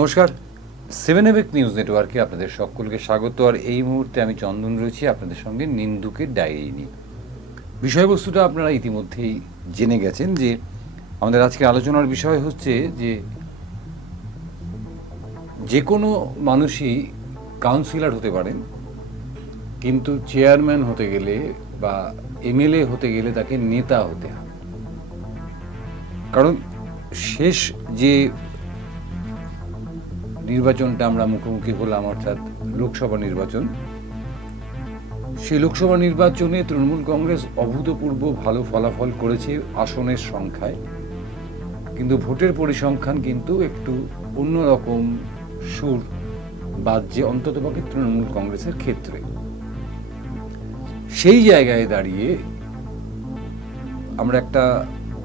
নমস্কার, 7 নিউজ নেটওয়ার্কে আপনাদের সকলকে স্বাগত। আর এই মুহূর্তে আমি চন্দন রয়েছি আপনাদের সঙ্গে নিন্দুকের ডায়েরি নিয়ে। বিষয়বস্তুটা আপনারা ইতিমধ্যেই জেনে গেছেন যে আমাদের আজকে আলোচনার বিষয় হচ্ছে যে কোনো মানুষই কাউন্সিলর হতে পারেন, কিন্তু চেয়ারম্যান হতে গেলে বা এমএলএ হতে গেলে তাকে নেতা হতে হবে। কারণ শেষ যে নির্বাচনটা আমরা মুখোমুখি হলাম, অর্থাৎ লোকসভা নির্বাচন, সেই লোকসভা নির্বাচনে তৃণমূল কংগ্রেস অভূতপূর্ব ভালো ফলাফল করেছে আসনের সংখ্যায়, কিন্তু ভোটের পরিসংখ্যান কিন্তু একটু অন্যরকম সুর বাজছে, অন্ততপক্ষে তৃণমূল কংগ্রেসের ক্ষেত্রে। সেই জায়গায় দাঁড়িয়ে আমরা একটা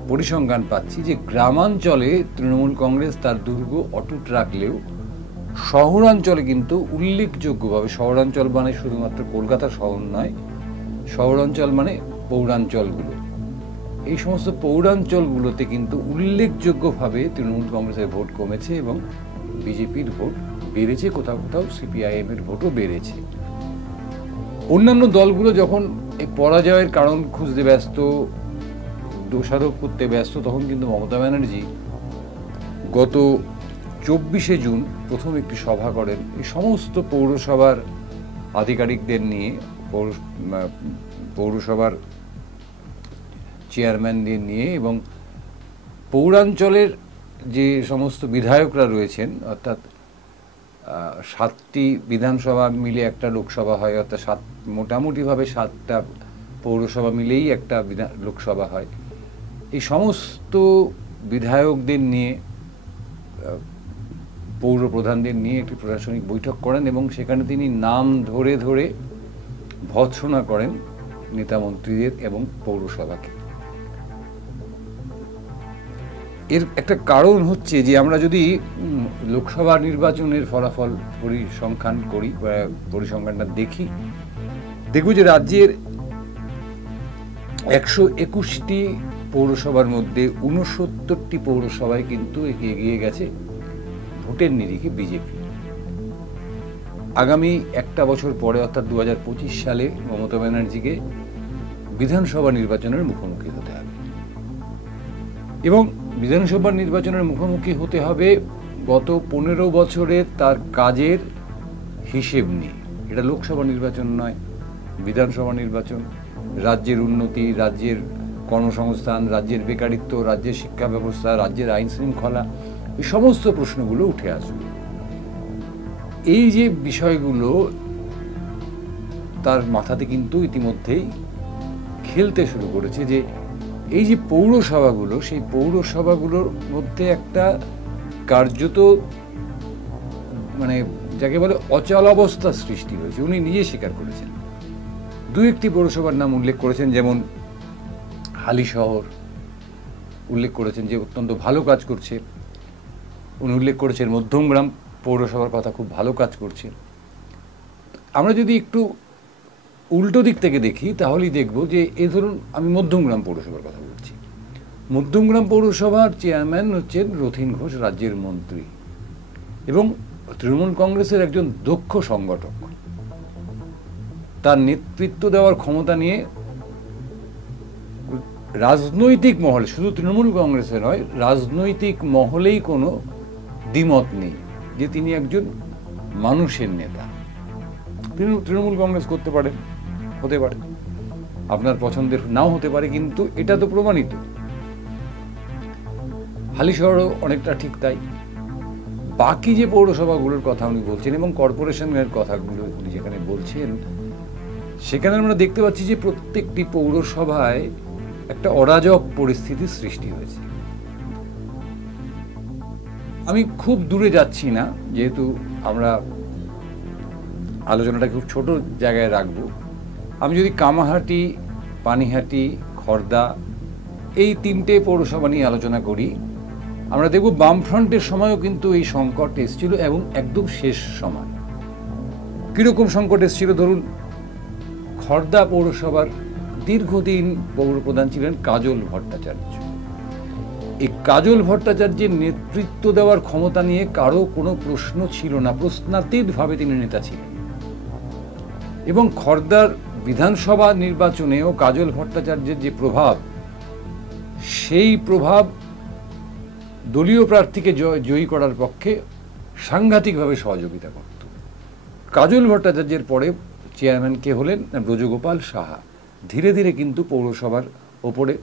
পরিসংখ্যান পাচ্ছি যে গ্রামাঞ্চলে তৃণমূল কংগ্রেস তার দুর্গ অটুট রাখলেও শহরাঞ্চলে কিন্তু উল্লেখযোগ্যভাবে, শহরাঞ্চল মানে শুধুমাত্র কলকাতা শহর নয়, শহরাঞ্চল মানে পৌরাঞ্চলগুলো, এই সমস্ত পৌরাঞ্চলগুলোতে কিন্তু উল্লেখযোগ্যভাবে তৃণমূল কংগ্রেসের ভোট কমেছে এবং বিজেপির ভোট বেড়েছে, কোথাও কোথাও সিপিআইএম এর ভোটও বেড়েছে। অন্যান্য দলগুলো যখন এই পরাজয়ের কারণ খুঁজতে ব্যস্ত, দোষারোপ করতে ব্যস্ত, তখন কিন্তু মমতা ব্যানার্জি গত 24শে জুন প্রথম একটি সভা করেন এই সমস্ত পৌরসভার আধিকারিকদের নিয়ে, পৌরসভার চেয়ারম্যানদের নিয়ে এবং পৌরাঞ্চলের যে সমস্ত বিধায়করা রয়েছেন, অর্থাৎ 7টি বিধানসভা মিলে একটা লোকসভা হয়, অর্থাৎ মোটামুটিভাবে 7টা পৌরসভা মিলেই একটা লোকসভা হয়। এই সমস্ত বিধায়কদের নিয়ে, পৌর প্রধানদের নিয়ে একটি প্রশাসনিক বৈঠক করেন এবং সেখানে তিনি নাম ধরে ধরে ভৎসনা করেন নেতা মন্ত্রীদের এবং পৌরসভাকে। এর একটা কারণ হচ্ছে যে আমরা যদি লোকসভা নির্বাচনের ফলাফল পরিসংখ্যান করি, পরিসংখ্যানটা দেখি, দেখব যে রাজ্যের 121টি পৌরসভার মধ্যে 69টি পৌরসভায় কিন্তু এগিয়ে গেছে ভোটের নিরিখে বিজেপি। আগামী একটা বছর পরে, অর্থাৎ 2025 সালে মমতা ব্যানার্জিকে বিধানসভা নির্বাচনের মুখোমুখি হতে হবে এবং বিধানসভা নির্বাচনের মুখোমুখি হতে হবে গত 15 বছরে তার কাজের হিসেব নিয়ে। এটা লোকসভা নির্বাচন নয়, বিধানসভা নির্বাচন। রাজ্যের উন্নতি, রাজ্যের কর্মসংস্থান, রাজ্যের বেকারিত্ব, রাজ্যের শিক্ষা ব্যবস্থা, রাজ্যের আইন শৃঙ্খলা, এই সমস্ত প্রশ্নগুলো উঠে আসবে। এই যে বিষয়গুলো তার মাথাতে কিন্তু ইতিমধ্যেই খেলতে শুরু করেছে যে এই যে পৌরসভাগুলো, সেই পৌরসভাগুলোর মধ্যে একটা কার্যত মানে যাকে বলে অচলাবস্থা সৃষ্টি হয়েছে। উনি নিজে স্বীকার করেছেন। 2-1টি পৌরসভার নাম উল্লেখ করেছেন, যেমন হালিশহর উল্লেখ করেছেন যে অত্যন্ত ভালো কাজ করছে। উনি উল্লেখ করেছেন মধ্যমগ্রাম পৌরসভার কথা, খুব ভালো কাজ করছে। আমরা যদি একটু উল্টো দিক থেকে দেখি তাহলেই দেখব যে এই ধরুন আমি মধ্যমগ্রাম পৌরসভার কথা বলছি। মধ্যমগ্রাম পৌরসভার চেয়ারম্যান হচ্ছেন রথীন ঘোষ, রাজ্যের মন্ত্রী এবং তৃণমূল কংগ্রেসের একজন দক্ষ সংগঠক। তার নেতৃত্ব দেওয়ার ক্ষমতা নিয়ে রাজনৈতিক মহলে, শুধু তৃণমূল কংগ্রেসে নয়, রাজনৈতিক মহলেই কোনো দ্বিমত নেই যে তিনি একজন মানুষের নেতা। তৃণমূল কংগ্রেস করতে পারে, হতে পারে, আপনার পছন্দের নাও হতে পারে, কিন্তু এটা তো প্রমাণিত। হালিশহরও অনেকটা ঠিক তাই। বাকি যে পৌরসভাগুলোর কথা উনি বলছেন এবং কর্পোরেশনের কথাগুলো উনি যেখানে বলছেন, সেখানে আমরা দেখতে পাচ্ছি যে প্রত্যেকটি পৌরসভায় একটা অরাজক পরিস্থিতির সৃষ্টি হয়েছে। আমি খুব দূরে যাচ্ছি না, যেহেতু আমরা আলোচনাটা খুব ছোট জায়গায় রাখবো। আমি যদি কামাহাটি, পানিহাটি, খড়দা এই 3টে পৌরসভা নিয়ে আলোচনা করি, আমরা দেখব বামফ্রন্টের সময়ও কিন্তু এই সংকট এসেছিল এবং একদম শেষ সময়। কীরকম সংকট এসেছিল? ধরুন খড়দা পৌরসভার দীর্ঘদিন পৌরপ্রধান ছিলেন কাজল ভট্টাচার্য। এই কাজল ভট্টাচার্যের নেতৃত্ব দেওয়ার ক্ষমতা নিয়ে কারো কোনো প্রশ্ন ছিল না, প্রশ্নাতীতভাবে তিনি নেতা ছিলেন। এবং খড়দার বিধানসভা নির্বাচনেও কাজল ভট্টাচার্যের যে প্রভাব, সেই প্রভাব দলীয় প্রার্থীকে জয়ী করার পক্ষে সাংঘাতিকভাবে সহযোগিতা করত। কাজল ভট্টাচার্যের পরে চেয়ারম্যান কে হলেন? ব্রজগোপাল সাহা। ধীরে ধীরে কিন্তু পৌরসভার ওপরে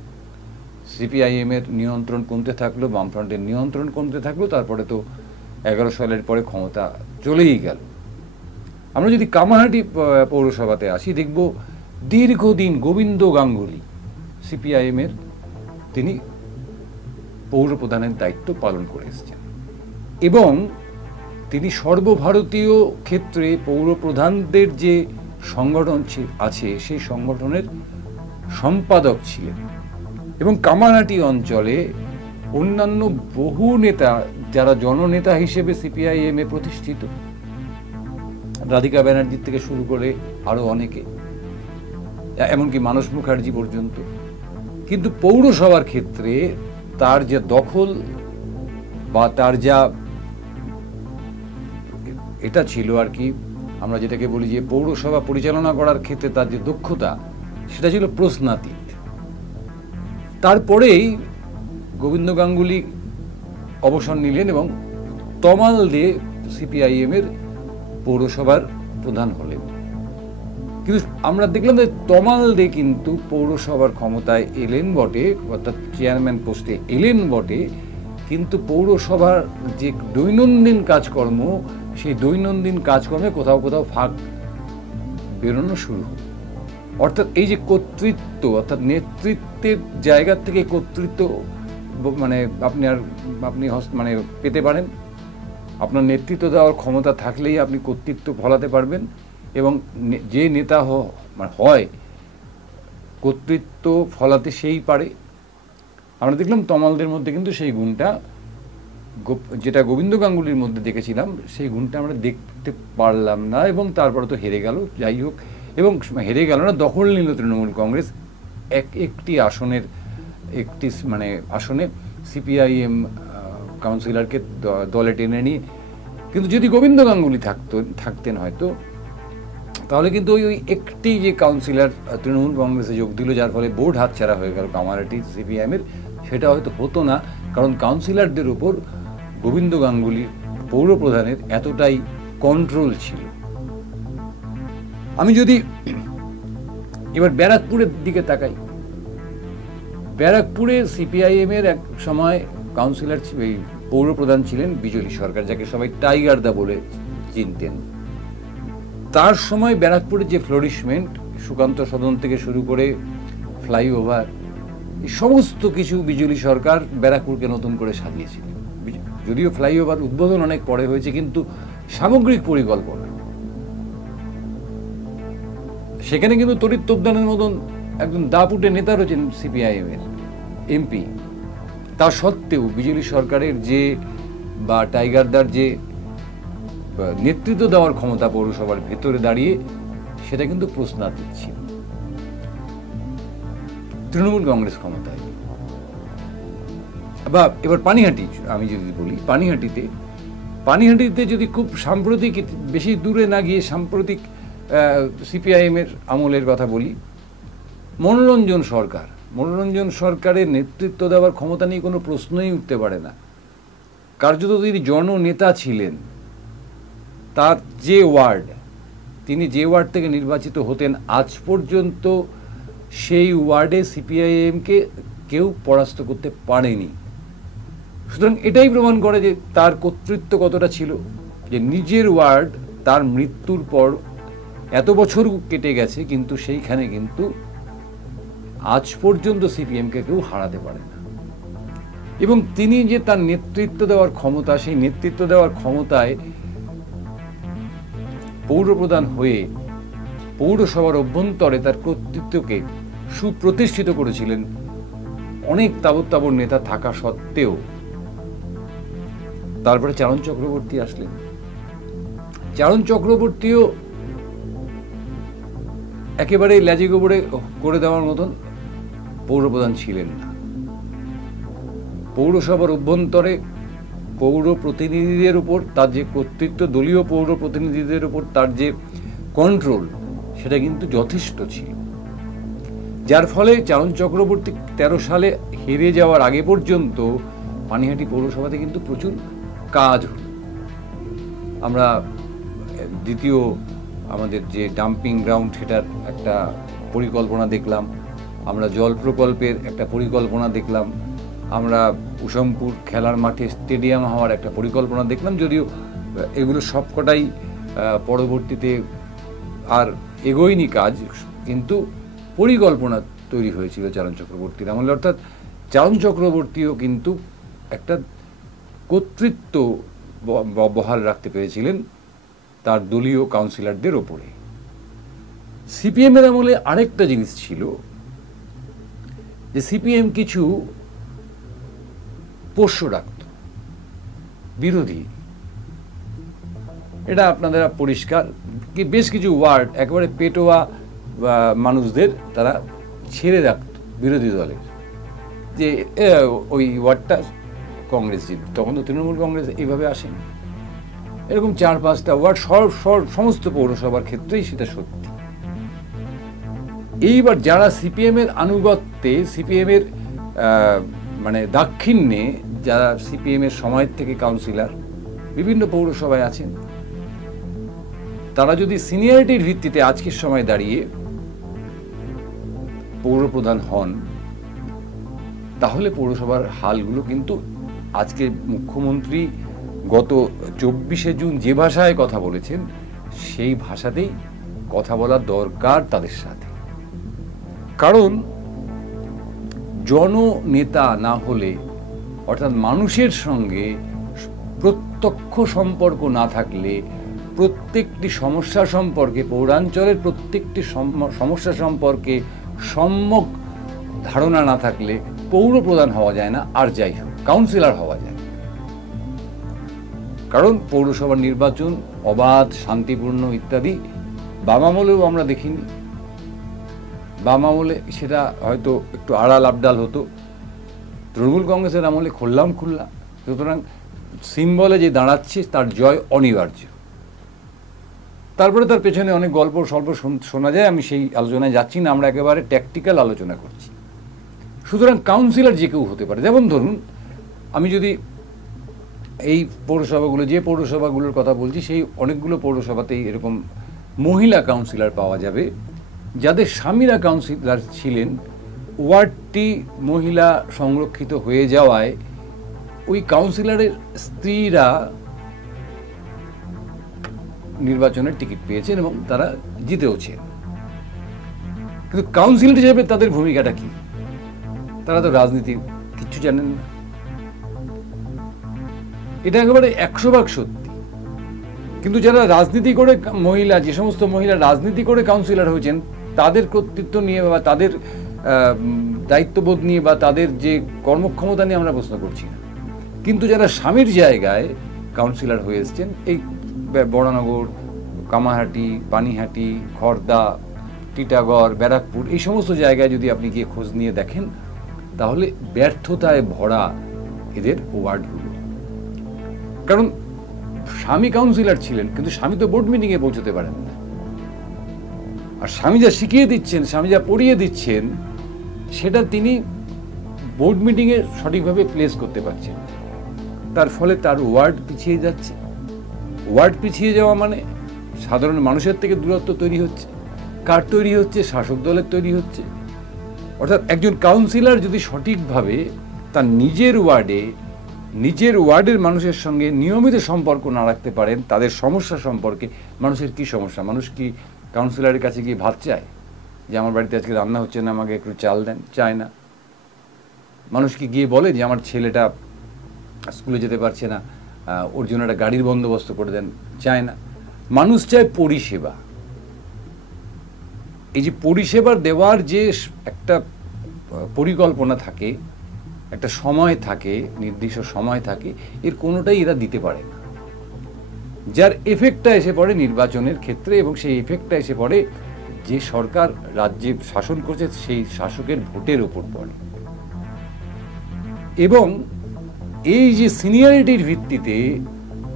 সিপিআইএমের নিয়ন্ত্রণ কমতে থাকলো, বামফ্রন্টের নিয়ন্ত্রণ কমতে থাকলো। তারপরে তো 11 সালের পরে ক্ষমতা চলেই গেল। আমরা যদি কামারহাটি পৌরসভাতে আসি, দেখব দীর্ঘদিন গোবিন্দ গাঙ্গুলি সিপিআইএমের তিনি পৌর প্রধানের দায়িত্ব পালন করে এসেছেন এবং তিনি সর্বভারতীয় ক্ষেত্রে পৌর প্রধানদের যে সংগঠন আছে সেই সংগঠনের সম্পাদক ছিলেন। এবং কামারহাটি অঞ্চলে অন্যান্য বহু নেতা যারা জননেতা হিসেবে সিপিআইএমে প্রতিষ্ঠিত, রাধিকা ব্যানার্জির থেকে শুরু করে আরো অনেকে, এমনকি মানস মুখার্জি পর্যন্ত, কিন্তু পৌরসভার ক্ষেত্রে তার যে দখল বা তার যা এটা ছিল আর কি, আমরা যেটাকে বলি যে পৌরসভা পরিচালনা করার ক্ষেত্রে তার যে দক্ষতা, সেটা ছিল প্রশ্নাতীত। তারপরেই গোবিন্দ গাঙ্গুলি অবসর নিলেন এবং তমাল দে সিপিআইএমের পৌরসভার প্রধান হলেন। কিন্তু আমরা দেখলাম যে তমাল দে কিন্তু পৌরসভার ক্ষমতায় এলেন বটে, অর্থাৎ চেয়ারম্যান পোস্টে এলেন বটে, কিন্তু পৌরসভার যে দৈনন্দিন কাজকর্ম, সেই দৈনন্দিন কাজকর্মে কোথাও কোথাও ফাঁক বেরোনো শুরু হল। অর্থাৎ এই যে কর্তৃত্ব, অর্থাৎ নেতৃত্বের জায়গা থেকে কর্তৃত্ব মানে আপনি মানে পেতে পারেন। আপনার নেতৃত্ব দেওয়ার ক্ষমতা থাকলেই আপনি কর্তৃত্ব ফলাতে পারবেন এবং যে নেতা হয় কর্তৃত্ব ফলাতে সেই পারে। আমরা দেখলাম তমালদের মধ্যে কিন্তু সেই গুণটা, যেটা গোবিন্দ গাঙ্গুলির মধ্যে দেখেছিলাম, সেই গুণটা আমরা দেখতে পারলাম না এবং তারপরে তো হেরে গেল। যাই হোক, এবং হেরে গেল না, দখল নিল তৃণমূল কংগ্রেস একটি আসনের, একটি মানে আসনে সিপিআইএম কাউন্সিলরকে দলে টেনে নিয়ে। কিন্তু যদি গোবিন্দ গাঙ্গুলি থাকতেন হয়তো, তাহলে কিন্তু ওই একটি যে কাউন্সিলর তৃণমূল কংগ্রেসে যোগ দিল, যার ফলে বোর্ড হাতছাড়া হয়ে গেল কামারহাটি সিপিআইএমের, সেটা হয়তো হতো না, কারণ কাউন্সিলরদের উপর গোবিন্দ গাঙ্গুলির পৌর প্রধানের এতটাই কন্ট্রোল ছিল। আমি যদি এবার ব্যারাকপুরের দিকে তাকাই, ব্যারাকপুরে সিপিআইএমের এক সময় কাউন্সিলর পৌর প্রধান ছিলেন বিজলী সরকার, যাকে সবাই টাইগার দা বলে চিনতেন। তার সময় ব্যারাকপুরের যে ফ্লোরিশমেন্ট, সুকান্ত সদন থেকে শুরু করে ফ্লাইওভার, সমস্ত কিছু বিজলী সরকার ব্যারাকপুরকে নতুন করে সাজিয়েছিলেন। যদিও ফ্লাইওভার উদ্বোধন অনেক পরে হয়েছে, কিন্তু সামগ্রিক পরিকল্পনা সেখানে কিন্তু তড়িৎ তোপদানের মতন একজন দাপুটে নেতা রয়েছেন সিপিআইএম এর এমপি। তা সত্ত্বেও বিজেপি সরকারের যে বা টাইগারদার যে নেতৃত্ব দেওয়ার ক্ষমতা পৌরসভার ভেতরে দাঁড়িয়ে, সেটা কিন্তু প্রশ্নাতীত ছিল। তৃণমূল কংগ্রেস ক্ষমতায় বা এবার পানিহাটি আমি যদি বলি, পানিহাটিতে যদি খুব সাম্প্রতিক, বেশি দূরে না গিয়ে সাম্প্রতিক সিপিআইএম এর আমলের কথা বলি, মনোরঞ্জন সরকারের নেতৃত্ব দেওয়ার ক্ষমতা নিয়ে কোনো প্রশ্নই উঠতে পারে না। কার্যত তিনি জননেতা ছিলেন। তার যে ওয়ার্ড, তিনি যে ওয়ার্ড থেকে নির্বাচিত হতেন, আজ পর্যন্ত সেই ওয়ার্ডে সিপিআইএমকে কেউ পরাস্ত করতে পারেনি। সুতরাং এটাই প্রমাণ করে যে তার কর্তৃত্ব কতটা ছিল, যে নিজের ওয়ার্ড তার মৃত্যুর পর এত বছর কেটে গেছে, কিন্তু সেইখানে কিন্তু আজ পর্যন্ত সিপিএমকে কেউ হারাতে পারে না। এবং তিনি যে তার নেতৃত্ব দেওয়ার ক্ষমতা, সেই নেতৃত্ব দেওয়ার ক্ষমতায় পৌরপ্রধান হয়ে পৌরসভার অভ্যন্তরে তার কর্তৃত্বকে সুপ্রতিষ্ঠিত করেছিলেন অনেক তাবর নেতা থাকা সত্ত্বেও। তারপরে চারণ চক্রবর্তী আসলেন। চারণ চক্রবর্তীও একেবারে ল্যাজে গোবরে করে দেওয়ার মতন পৌরপ্রধান ছিলেন না। পৌরসভার অভ্যন্তরে পৌর প্রতিনিধিদের উপর তার যে কর্তৃত্ব, দলীয় পৌর প্রতিনিধিদের উপর তার যে কন্ট্রোল, সেটা কিন্তু যথেষ্ট ছিল, যার ফলে চারণ চক্রবর্তী 13 সালে হেরে যাওয়ার আগে পর্যন্ত পানিহাটি পৌরসভাতে কিন্তু প্রচুর কাজ হলো। আমরা দ্বিতীয় আমাদের যে ডাম্পিং গ্রাউন্ড, সেটার একটা পরিকল্পনা দেখলাম, আমরা জল প্রকল্পের একটা পরিকল্পনা দেখলাম, আমরা উসমপুর খেলার মাঠে স্টেডিয়াম হওয়ার একটা পরিকল্পনা দেখলাম। যদিও এগুলো সবকটাই পরবর্তীতে আর এগোয়নি কাজ, কিন্তু পরিকল্পনা তৈরি হয়েছিল চারণ চক্রবর্তীর আমলে। অর্থাৎ চারণ চক্রবর্তীও কিন্তু একটা কর্তৃত্ব বহাল রাখতে পেরেছিলেন তার দলীয় কাউন্সিলরদের ওপরে। সিপিএমের আমলে আরেকটা জিনিস ছিল যে সিপিএম কিছু পোষ্য রাখত, বিরোধী। এটা আপনাদের পরিষ্কার, বেশ কিছু ওয়ার্ড একেবারে পেটোয়া মানুষদের তারা ছেড়ে রাখত বিরোধী দলের, যে ওই ওয়ার্ডটা কংগ্রেস জিত, তখন তো তৃণমূল কংগ্রেস এইভাবে আসেনি। এরকম 4-5টা ওয়ার্ড সমস্ত পৌরসভার ক্ষেত্রেই সেটা সত্যি। এইবার যারা সিপিএম এর আনুগত্যে, সিপিএম এর মানে দাক্ষিণ্যে, যারা সিপিএম এর সময় থেকে কাউন্সিলর বিভিন্ন পৌরসভায় আছেন, তারা যদি সিনিয়রিটির ভিত্তিতে আজকের সময় দাঁড়িয়ে পৌরপ্রধান হন, তাহলে পৌরসভার হালগুলো কিন্তু আজকে মুখ্যমন্ত্রী গত 24শে জুন যে ভাষায় কথা বলেছেন, সেই ভাষাতেই কথা বলা দরকার তাদের সাথে। কারণ জননেতা না হলে, অর্থাৎ মানুষের সঙ্গে প্রত্যক্ষ সম্পর্ক না থাকলে, প্রত্যেকটি সমস্যা সম্পর্কে, পৌরাঞ্চলের প্রত্যেকটি সমস্যা সম্পর্কে সম্যক ধারণা না থাকলে পৌরপ্রধান হওয়া যায় না, আর যাই হোক কাউন্সিলর হওয়া যায়। কারণ পৌরসভার নির্বাচন অবাধ, শান্তিপূর্ণ ইত্যাদি বাম আমলেও আমরা দেখিনি। বাম আমলে সেটা হয়তো একটু আড়াল আবডাল হতো, তৃণমূল কংগ্রেসের আমলে খুললাম। সুতরাং সিম্বলে যে দাঁড়াচ্ছে তার জয় অনিবার্য। তারপরে তার পেছনে অনেক গল্প স্বল্প শোনা যায়, আমি সেই আলোচনায় যাচ্ছি না, আমরা একেবারে ট্যাকটিক্যাল আলোচনা করছি। সুতরাং কাউন্সিলর যে কেউ হতে পারে। যেমন ধরুন, আমি যদি এই পৌরসভাগুলো, যে পৌরসভাগুলোর কথা বলছি, সেই অনেকগুলো পৌরসভাতেই এরকম মহিলা কাউন্সিলর পাওয়া যাবে, যাদের স্বামীরা কাউন্সিলর ছিলেন। ওয়ার্ডটি মহিলা সংরক্ষিত হয়ে যাওয়ায় ওই কাউন্সিলরের স্ত্রীরা নির্বাচনের টিকিট পেয়েছেন এবং তারা জিতেওছেন। কিন্তু কাউন্সিলর হিসেবে তাদের ভূমিকাটা কি? তারা তো রাজনীতি কিচ্ছু জানেন না। এটা একেবারে 100% সত্যি। কিন্তু যারা রাজনীতি করে মহিলা, যে সমস্ত মহিলা রাজনীতি করে কাউন্সিলর হয়েছেন, তাদের কর্তৃত্ব নিয়ে বা তাদের দায়িত্ববোধ নিয়ে বা তাদের যে কর্মক্ষমতা নিয়ে আমরা প্রশ্ন করছি না। কিন্তু যারা স্বামীর জায়গায় কাউন্সিলর হয়ে এসছেন, এই বড়নগর, কামাহাটি, পানিহাটি, খড়দা, টিটাগড়, ব্যারাকপুর, এই সমস্ত জায়গায় যদি আপনি গিয়ে খোঁজ নিয়ে দেখেন, তাহলে ব্যর্থতায় ভরা এদের ওয়ার্ডগুলো। কারণ স্বামী কাউন্সিলর ছিলেন, কিন্তু স্বামী তো বোর্ড মিটিংয়ে পৌঁছতে পারেন না। আর স্বামী যা শিখিয়ে দিচ্ছেন, স্বামী যা পড়িয়ে দিচ্ছেন, সেটা তিনি বোর্ড মিটিংয়ে সঠিকভাবে প্লেস করতে পারছেন। তার ফলে তার ওয়ার্ড পিছিয়ে যাচ্ছে। ওয়ার্ড পিছিয়ে যাওয়া মানে সাধারণ মানুষের থেকে দূরত্ব তৈরি হচ্ছে। কার তৈরি হচ্ছে? শাসক দলের তৈরি হচ্ছে। অর্থাৎ একজন কাউন্সিলর যদি সঠিকভাবে তার নিজের ওয়ার্ডের মানুষের সঙ্গে নিয়মিত সম্পর্ক না রাখতে পারেন, তাদের সমস্যা সম্পর্কে, মানুষের কি সমস্যা, মানুষ কি কাউন্সিলরের কাছে গিয়ে ভাত চায় যে আমার বাড়িতে আজকে রান্না হচ্ছে না, আমাকে একটু চাল দেন? চায় না। মানুষ কি গিয়ে বলে যে আমার ছেলেটা স্কুলে যেতে পারছে না, ওর জন্য একটা গাড়ির বন্দোবস্ত করে দেন? চায় না। মানুষ চায় পরিষেবা। এই যে পরিষেবার দেওয়ার যে একটা পরিকল্পনা থাকে, একটা সময় থাকে, নির্দিষ্ট সময় থাকে, এর কোনোটাই এরা দিতে পারে না। যার এফেক্টটা এসে পড়ে নির্বাচনের ক্ষেত্রে, এবং সেই এফেক্টটা এসে পড়ে যে সরকার রাজ্যে শাসন করছে সেই শাসকের ভোটের উপর পড়ে। এবং এই যে সিনিয়রিটির ভিত্তিতে,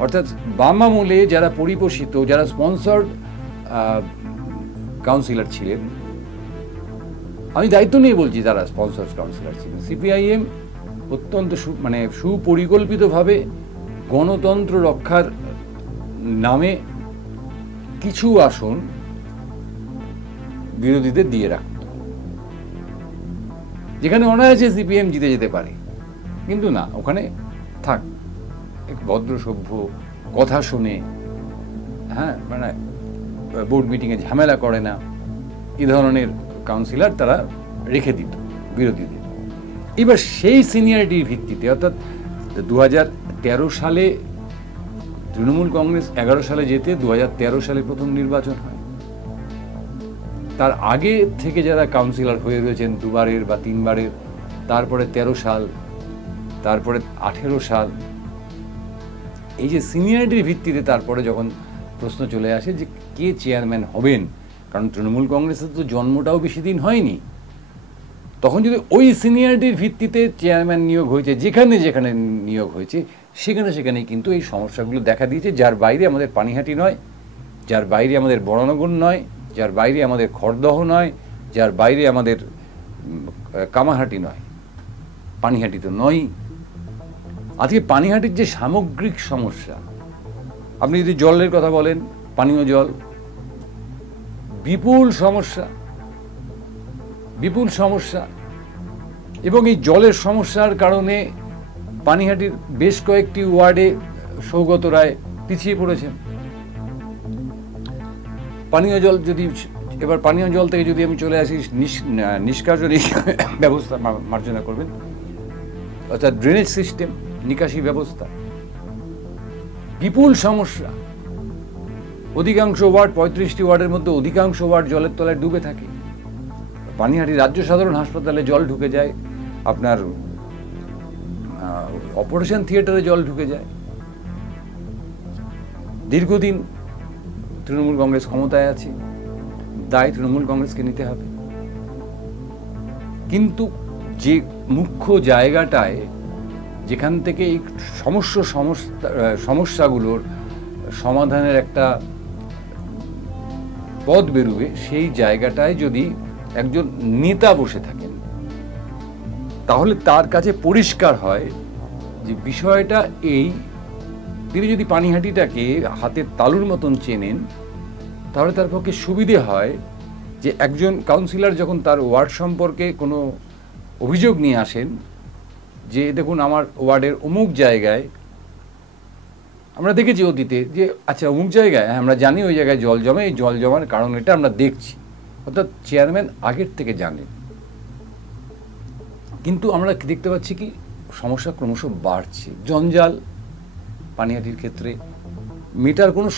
অর্থাৎ বাম আমলে যারা পরিপোষিত, যারা স্পন্সর্ড কাউন্সিলর ছিলেন, আমি দায়িত্ব নিয়ে বলছি যারা স্পন্সর্ড কাউন্সিলর ছিলেন, সিপিআইএম অত্যন্ত সুপরিকল্পিতভাবে গণতন্ত্র রক্ষার নামে কিছু আসন বিরোধীদের দিয়ে রাখত, যেখানে অনায়াসে সিপিএম জিতে যেতে পারে। কিন্তু না, ওখানে থাক, এক ভদ্র সভ্য, কথা শুনে, হ্যাঁ, মানে বোর্ড মিটিংয়ে ঝামেলা করে না, এই ধরনের কাউন্সিলর তারা রেখে দিত বিরোধীদের। এবার সেই সিনিয়রিটির ভিত্তিতে, অর্থাৎ 2013 সালে তৃণমূল কংগ্রেস 11 সালে যেতে 2013 সালে প্রথম নির্বাচন হয়। তার আগে থেকে যারা কাউন্সিলর হয়ে রয়েছেন দুবারের বা তিনবারের, তারপরে 13 সাল, তারপরে 18 সাল, এই যে সিনিয়রিটির ভিত্তিতে তারপরে যখন প্রশ্ন চলে আসে যে কে চেয়ারম্যান হবেন, কারণ তৃণমূল কংগ্রেসের তো জন্মটাও বেশি দিন হয়নি, তখন যদি ওই সিনিয়রিটির ভিত্তিতে চেয়ারম্যান নিয়োগ হয়েছে, যেখানে যেখানে নিয়োগ হয়েছে সেখানে সেখানে কিন্তু এই সমস্যাগুলো দেখা দিয়েছে, যার বাইরে আমাদের পানিহাটি নয়, যার বাইরে আমাদের বড়নগর নয়, যার বাইরে আমাদের খড়দহ নয়, যার বাইরে আমাদের কামারহাটি নয়, পানিহাটি তো নয়। আজকে পানিহাটির যে সামগ্রিক সমস্যা, আপনি যদি জলের কথা বলেন, পানীয় জল বিপুল সমস্যা, বিপুল সমস্যা, এবং এই জলের সমস্যার কারণে পানিহাটির বেশ কয়েকটি ওয়ার্ডে সৌগত রায় পিছিয়ে পড়েছেন। পানীয় জল, যদি এবার পানীয় জল থেকে যদি আমি চলে আসি নিষ্কাশনী ব্যবস্থা মার্জনা করবেন, অর্থাৎ ড্রেনেজ সিস্টেম, নিকাশি ব্যবস্থা, বিপুল সমস্যা। অধিকাংশ ওয়ার্ড, 35টি ওয়ার্ডের মধ্যে অধিকাংশ ওয়ার্ড জলের তলায় ডুবে থাকে। পানিহাটি রাজ্য সাধারণ হাসপাতালে জল ঢুকে যায়, আপনার অপারেশন থিয়েটারে জল ঢুকে যায়। দীর্ঘদিন তৃণমূল কংগ্রেস ক্ষমতায় আছে, দায় তৃণমূল কংগ্রেসকে নিতে হবে। কিন্তু যে মুখ্য জায়গাটায়, যেখান থেকে এই সমস্যাগুলোর সমাধানের একটা পথ বেরোবে, সেই জায়গাটায় যদি একজন নেতা বসে থাকেন, তাহলে তার কাছে পরিষ্কার হয় যে বিষয়টা এই, তিনি যদি পানিহাটিটাকে হাতের তালুর মতন চেনেন, তাহলে তার পক্ষে সুবিধে হয় যে একজন কাউন্সিলর যখন তার ওয়ার্ড সম্পর্কে কোনো অভিযোগ নিয়ে আসেন, যে দেখুন আমার ওয়ার্ডের অমুক জায়গায়, আমরা দেখেছি অতীতে যে আচ্ছা অমুক জায়গায়, আমরা জানি ওই জায়গায় জল জমে, এই জল জমার কারণ এটা আমরা দেখছি, অর্থাৎ চেয়ারম্যান আগের থেকে জানেন। কিন্তু আমরা দেখতে পাচ্ছি কি সমস্যা ক্রমশ বাড়ছে। জঞ্জাল পানিহাটির ক্ষেত্রে মেটার কোনো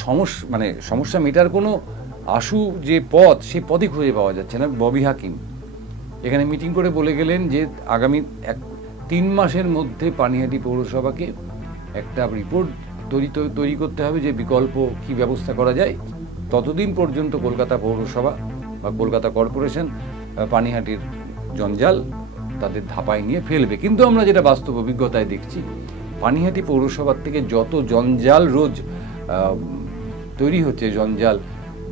সমস্যা মেটার কোনো আশু যে পথ, সেই পথই খুঁজে পাওয়া যাচ্ছে না। ববি হাকিম এখানে মিটিং করে বলে গেলেন যে আগামী 3 মাসের মধ্যে পানিহাটি পৌরসভাকে একটা রিপোর্ট তৈরি করতে হবে যে বিকল্প কি ব্যবস্থা করা যায়। ততদিন পর্যন্ত কলকাতা পৌরসভা বা কলকাতা কর্পোরেশন পানিহাটির জঞ্জাল তাদের ধাপায় নিয়ে ফেলবে। কিন্তু আমরা যেটা বাস্তব অভিজ্ঞতায় দেখছি, পানিহাটি পৌরসভার থেকে যত জঞ্জাল রোজ তৈরি হচ্ছে, জঞ্জাল,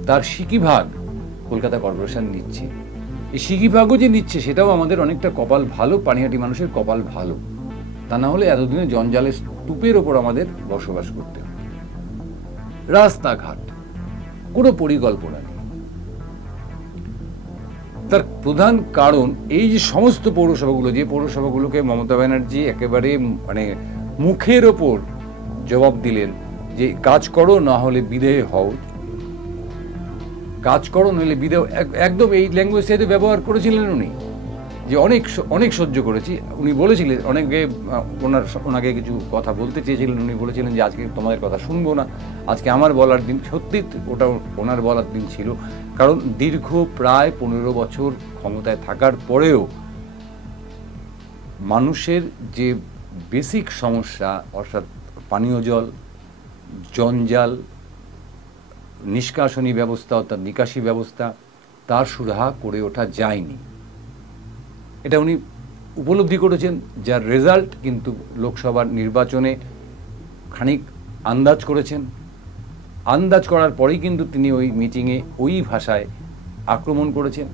তার সিকিভাগ কলকাতা কর্পোরেশন নিচ্ছে। এই সিকিভাগও যে নিচ্ছে সেটাও আমাদের অনেকটা কপাল ভালো, পানিহাটি মানুষের কপাল ভালো। তা না হলে এতদিনে জঞ্জালের স্তূপের ওপর আমাদের বসবাস করতে হবে। রাস্তাঘাট কোনো পরিকল্পনা নেই। তার প্রধান কারণ এই যে সমস্ত পৌরসভাগুলো, যে পৌরসভাগুলোকে মমতা ব্যানার্জি একেবারে মুখের ওপর জবাব দিলেন যে কাজ করো না হলে বিদেয় হও, কাজ করো নইলে বিদেয়, একদম এই ল্যাঙ্গুয়েজটা ব্যবহার করেছিলেন উনি, যে অনেক সহ্য করেছি। উনি বলেছিলেন অনেকে ওনাকে কিছু কথা বলতে চেয়েছিলেন, উনি বলেছিলেন যে আজকে তোমাদের কথা শুনবো না, আজকে আমার বলার দিন। সত্যি ওটা ওনার বলার দিন ছিল, কারণ দীর্ঘ প্রায় 15 বছর ক্ষমতায় থাকার পরেও মানুষের যে বেসিক সমস্যা, অর্থাৎ পানীয় জল, জঞ্জাল, নিষ্কাশনী ব্যবস্থা অর্থাৎ নিকাশি ব্যবস্থা, তার সুরাহা করে ওঠা যায়নি। এটা উনি উপলব্ধি করেছেন, যার রেজাল্ট কিন্তু লোকসভার নির্বাচনে খানিক আন্দাজ করেছেন। আন্দাজ করার পরেই কিন্তু তিনি ওই মিটিংয়ে ওই ভাষায় আক্রমণ করেছেন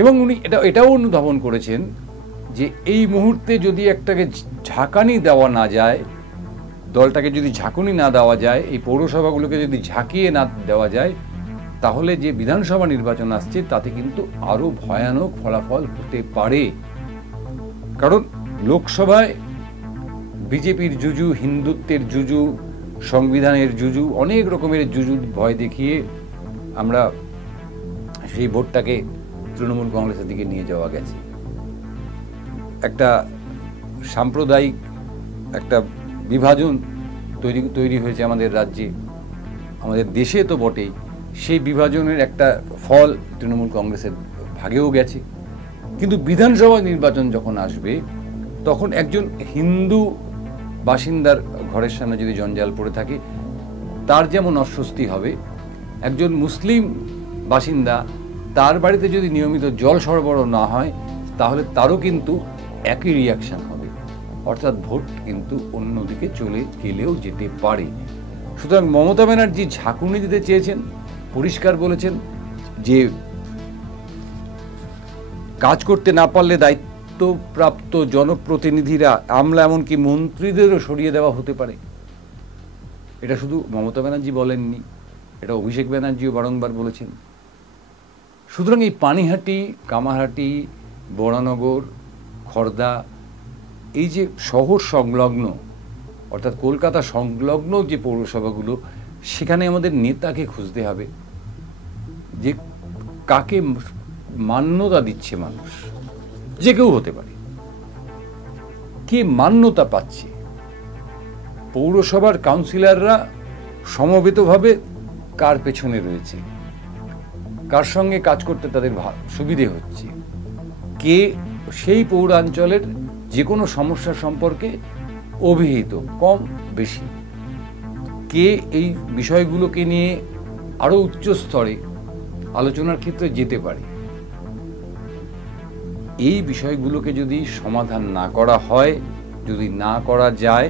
এবং উনি এটাও অনুধাবন করেছেন যে এই মুহূর্তে যদি একটাকে ঝাঁকানি দেওয়া না যায়, দলটাকে যদি ঝাঁকুনি না দেওয়া যায়, এই পৌরসভাগুলোকে যদি ঝাঁকিয়ে না দেওয়া যায়, তাহলে যে বিধানসভা নির্বাচন আসছে তাতে কিন্তু আরো ভয়ানক ফলাফল হতে পারে। কারণ লোকসভায় বিজেপির জুজু, হিন্দুত্বের জুজু, সংবিধানের জুজু, অনেক রকমের জুজু ভয় দেখিয়ে আমরা সেই ভোটটাকে তৃণমূল কংগ্রেসের দিকে নিয়ে যাওয়া গেছে। একটা সাম্প্রদায়িক একটা বিভাজন তৈরি হয়েছে আমাদের রাজ্যে, আমাদের দেশে তো বটেই। সেই বিভাজনের একটা ফল তৃণমূল কংগ্রেসের ভাগেও গেছে। কিন্তু বিধানসভা নির্বাচন যখন আসবে, তখন একজন হিন্দু বাসিন্দার ঘরের সামনে যদি জঞ্জাল পড়ে থাকে, তার যেমন অস্বস্তি হবে, একজন মুসলিম বাসিন্দা তার বাড়িতে যদি নিয়মিত জল সরবরাহ না হয়, তাহলে তারও কিন্তু একই রিয়াকশন হবে। অর্থাৎ ভোট কিন্তু অন্যদিকে চলে গেলেও যেতে পারে। সুতরাং মমতা ব্যানার্জি ঝাঁকুনি দিতে চেয়েছেন, পরিষ্কার বলেছেন যে কাজ করতে না পারলে দায়িত্বপ্রাপ্ত জনপ্রতিনিধিরা, আমলা, এমনকি মন্ত্রীদেরও সরিয়ে দেওয়া হতে পারে। এটা শুধু মমতা ব্যানার্জি বলেননি, এটা অভিষেক ব্যানার্জিও বারংবার বলেছেন। সুতরাং এই পানিহাটি, কামারহাটি, বরানগর, খড়দা, এই যে শহর সংলগ্ন অর্থাৎ কলকাতা সংলগ্ন যে পৌরসভাগুলো, সেখানে আমাদের নেতাকে খুঁজতে হবে যে কাকে মান্যতা দিচ্ছে মানুষ। যে কেউ হতে পারে, কে মান্যতা পাচ্ছে। পৌরসভার কাউন্সিলররা সমবেতভাবে কার পেছনে রয়েছে, কার সঙ্গে কাজ করতে তাদের সুবিধে হচ্ছে, কে সেই পৌরাঞ্চলের যে কোনো সমস্যা সম্পর্কে অভিহিত, কম বেশি, কে এই বিষয়গুলোকে নিয়ে আরো উচ্চ স্তরে আলোচনার ক্ষেত্রে যেতে পারে। এই বিষয়গুলোকে যদি সমাধান না করা হয়, যদি না করা যায়,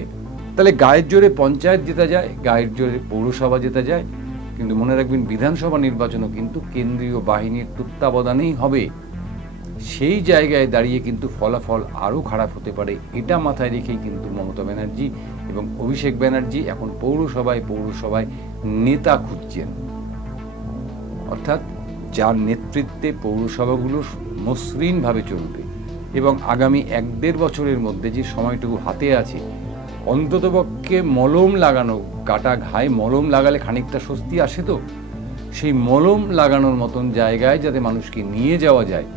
তাহলে গায়ের জোরে পঞ্চায়েত জেতা যায়, গায়ের জোরে পৌরসভা জেতা যায়, কিন্তু মনে রাখবেন বিধানসভা নির্বাচনও কিন্তু কেন্দ্রীয় বাহিনীর তত্ত্বাবধানেই হবে। সেই জায়গায় দাঁড়িয়ে কিন্তু ফলাফল আরও খারাপ হতে পারে। এটা মাথায় রেখেই কিন্তু মমতা ব্যানার্জি এবং অভিষেক ব্যানার্জি এখন পৌরসভায় নেতা খুঁজছেন। অর্থাৎ যার নেতৃত্বে পৌরসভাগুলো মসৃণভাবে চলবে এবং আগামী 1-1.5 বছরের মধ্যে যে সময়টুকু হাতে আছে, অন্ততপক্ষে মলম লাগানো, কাটা ঘায়ে মলম লাগালে খানিকটা স্বস্তি আসে, তো সেই মলম লাগানোর মতন জায়গায় যাতে মানুষকে নিয়ে যাওয়া যায়,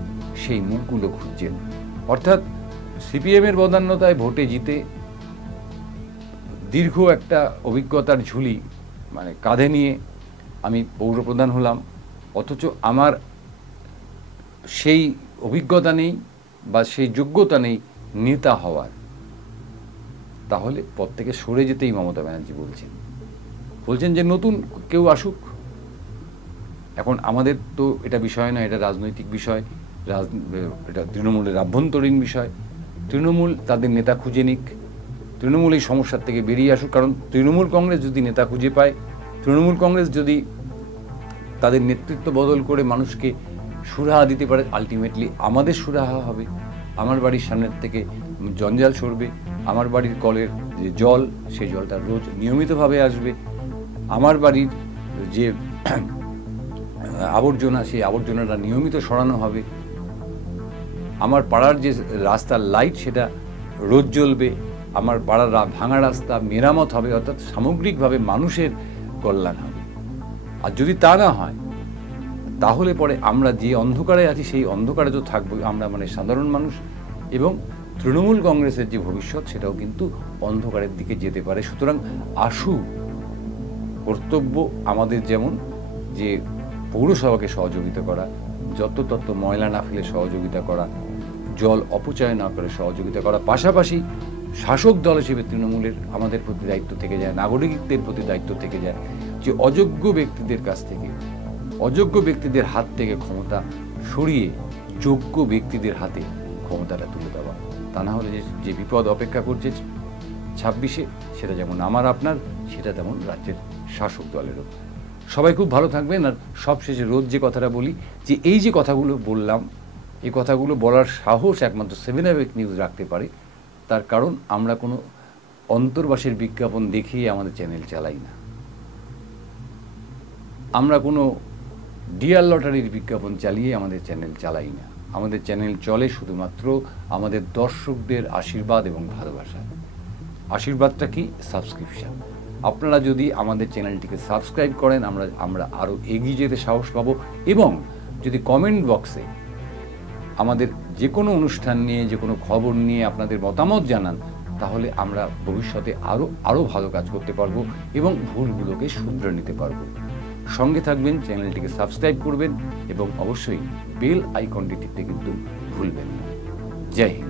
সেই মুখগুলো খুঁজছেন। অর্থাৎ সিপিএমের বদান্যতায় ভোটে জিতে দীর্ঘ একটা অভিজ্ঞতার ঝুলি মানে কাঁধে নিয়ে আমি পৌরপ্রধান হলাম, অথচ আমার সেই অভিজ্ঞতা নেই বা সেই যোগ্যতা নেই নেতা হওয়ার। তাহলে পদ থেকে সরে যেতেই মমতা ব্যানার্জি বলছেন যে নতুন কেউ আসুক। এখন আমাদের তো এটা বিষয় নয়, এটা রাজনৈতিক বিষয়, এটা তৃণমূলের আভ্যন্তরীণ বিষয়। তৃণমূল তাদের নেতা খুঁজে নিক, তৃণমূল এই সমস্যার থেকে বেরিয়ে আসুক। কারণ তৃণমূল কংগ্রেস যদি নেতা খুঁজে পায়, তৃণমূল কংগ্রেস যদি তাদের নেতৃত্ব বদল করে মানুষকে সুরাহা দিতে পারে, আলটিমেটলি আমাদের সুরাহা হবে। আমার বাড়ির সামনের থেকে জঞ্জাল সরবে, আমার বাড়ির কলের যে জল, সেই জলটা রোজ নিয়মিতভাবে আসবে, আমার বাড়ির যে আবর্জনা, সেই আবর্জনাটা নিয়মিত সরানো হবে, আমার পাড়ার যে রাস্তার লাইট সেটা রোজ জ্বলবে, আমার পাড়ার ভাঙা রাস্তা মেরামত হবে। অর্থাৎ সামগ্রিকভাবে মানুষের কল্যাণ হবে। আর যদি তা না হয়, তাহলে পরে আমরা যে অন্ধকারে আছি সেই অন্ধকারে তো থাকবো আমরা, মানে সাধারণ মানুষ, এবং তৃণমূল কংগ্রেসের যে ভবিষ্যৎ সেটাও কিন্তু অন্ধকারের দিকে যেতে পারে। সুতরাং আসু, কর্তব্য আমাদের যেমন যে পৌরসভাকে সহযোগিতা করা, যত তত ময়লা না ফেলে সহযোগিতা করা, জল অপচয় না করে সহযোগিতা করা, পাশাপাশি শাসক দল হিসেবে তৃণমূলের আমাদের প্রতি দায়িত্ব থেকে যায়, নাগরিকদের প্রতি দায়িত্ব থেকে যায় যে অযোগ্য ব্যক্তিদের কাছ থেকে, অযোগ্য ব্যক্তিদের হাত থেকে ক্ষমতা সরিয়ে যোগ্য ব্যক্তিদের হাতে ক্ষমতাটা তুলে দেওয়া। তা না হলে যে বিপদ অপেক্ষা করছে 26-এ, সেটা যেমন আমার আপনার, সেটা তেমন রাজ্যের শাসক দলেরও। সবাই খুব ভালো থাকবেন। আর সবশেষে রোজ যে কথাটা বলি, যে এই যে কথাগুলো বললাম, এই কথাগুলো বলার সাহস একমাত্র 7 নিউজ রাখতে পারে। তার কারণ আমরা কোনো অন্তর্বাসের বিজ্ঞাপন দেখিয়ে আমাদের চ্যানেল চালাই না, আমরা কোনো ডিয়ার লটারির বিজ্ঞাপন চালিয়ে আমাদের চ্যানেল চালাই না। আমাদের চ্যানেল চলে শুধুমাত্র আমাদের দর্শকদের আশীর্বাদ এবং ভালোবাসা। আশীর্বাদটা কি? সাবস্ক্রিপশন। আপনারা যদি আমাদের চ্যানেলটিকে সাবস্ক্রাইব করেন, আমরা আরও এগিয়ে যেতে সাহস পাবো। এবং যদি কমেন্ট বক্সে আমাদের যে কোনো অনুষ্ঠান নিয়ে, যে কোনো খবর নিয়ে আপনাদের মতামত জানান, তাহলে আমরা ভবিষ্যতে আরও ভালো কাজ করতে পারবো এবং ভুলগুলোকে শুধরে নিতে পারবো। সঙ্গে থাকবেন, চ্যানেলটিকে সাবস্ক্রাইব করবেন এবং অবশ্যই বেল আইকনটি টিপতে কিন্তু ভুলবেন না। জয় হিন্দ।